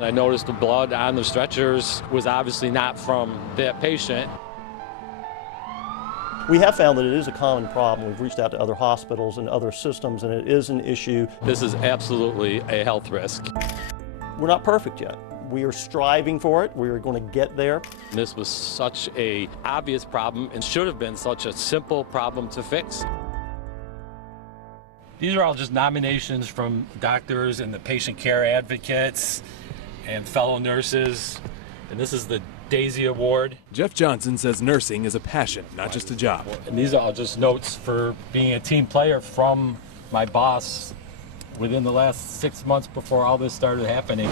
I noticed the blood on the stretchers was obviously not from that patient. We have found that it is a common problem. We've reached out to other hospitals and other systems, and it is an issue. This is absolutely a health risk. We're not perfect yet. We are striving for it. We are going to get there. This was such an obvious problem and should have been such a simple problem to fix. These are all just nominations from doctors and the patient care advocates and fellow nurses. And this is the Daisy Award. Jeff Johnson says nursing is a passion, not just a job. And these are all just notes for being a team player from my boss within the last 6 months before all this started happening.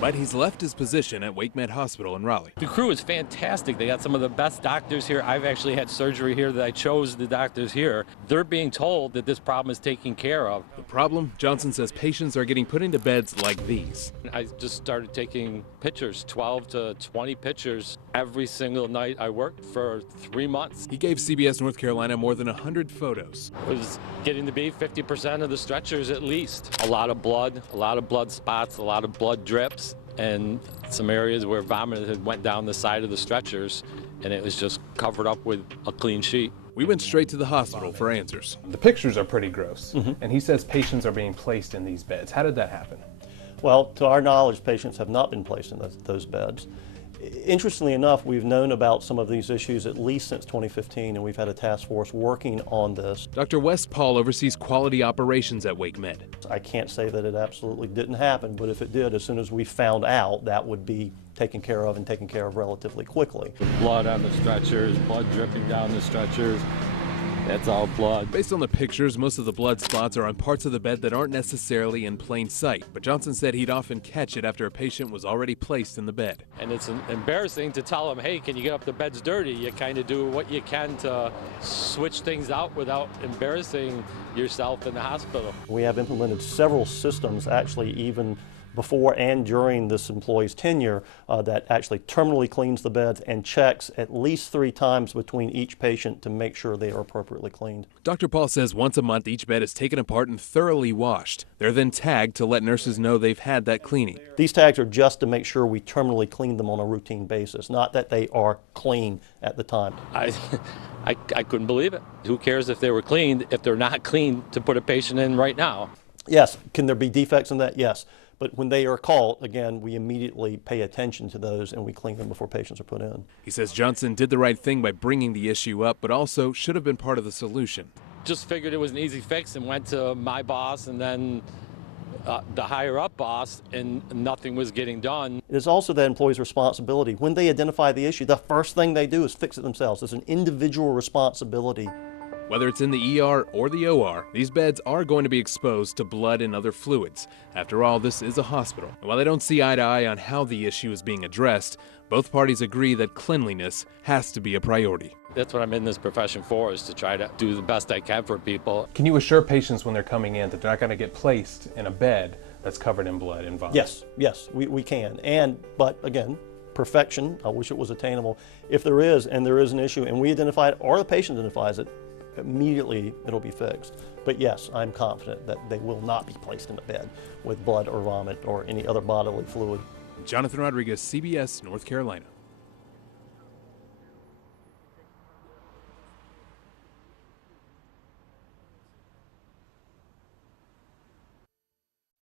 But he's left his position at WakeMed Hospital in Raleigh. The crew is fantastic. They got some of the best doctors here. I've actually had surgery here that I chose the doctors here. They're being told that this problem is taken care of. The problem, Johnson says patients are getting put into beds like these. I just started taking pictures, 12 to 20 pictures every single night. I worked for 3 months. He gave CBS North Carolina more than 100 photos. It was getting to be 50% of the stretchers at least. A lot of blood spots, a lot of blood drips, and some areas where vomit had went down the side of the stretchers, and it was just covered up with a clean sheet. We went straight to the hospital for answers. The pictures are pretty gross, and he says patients are being placed in these beds. How did that happen? Well, to our knowledge, patients have not been placed in those beds. Interestingly enough, we've known about some of these issues at least since 2015, and we've had a task force working on this. Dr. Wes Paul oversees quality operations at WakeMed. I can't say that it absolutely didn't happen, but if it did, as soon as we found out, that would be taken care of and taken care of relatively quickly. Blood on the stretchers, blood dripping down the stretchers. That's all blood. Based on the pictures, most of the blood spots are on parts of the bed that aren't necessarily in plain sight. But Johnson said he'd often catch it after a patient was already placed in the bed. And it's embarrassing to tell them, hey, can you get up, the bed's dirty? You kind of do what you can to switch things out without embarrassing yourself in the hospital. We have implemented several systems, actually even before and during this employee's tenure, that actually terminally cleans the beds and checks at least 3 times between each patient to make sure they are appropriately cleaned. Dr. Paul says once a month each bed is taken apart and thoroughly washed. They're then tagged to let nurses know they've had that cleaning. These tags are just to make sure we terminally clean them on a routine basis, not that they are clean at the time. I couldn't believe it. Who cares if they were cleaned if they're not clean to put a patient in right now? Yes, can there be defects in that? Yes. But when they are caught, again, we immediately pay attention to those and we clean them before patients are put in. He says Johnson did the right thing by bringing the issue up, but also should have been part of the solution. Just figured it was an easy fix and went to my boss and then the higher up boss, and nothing was getting done. It is also that employee's responsibility. When they identify the issue, the first thing they do is fix it themselves. It's an individual responsibility. Whether it's in the ER or the OR, these beds are going to be exposed to blood and other fluids. After all, this is a hospital. And while they don't see eye to eye on how the issue is being addressed, both parties agree that cleanliness has to be a priority. That's what I'm in this profession for, is to try to do the best I can for people. Can you assure patients when they're coming in that they're not going to get placed in a bed that's covered in blood and vomit? Yes, we can. But again, perfection, I wish it was attainable. If there is, and there is an issue, and we identify it, or the patient identifies it, immediately it'll be fixed. But yes, I'm confident that they will not be placed in a bed with blood or vomit or any other bodily fluid. Jonathan Rodriguez, CBS North Carolina.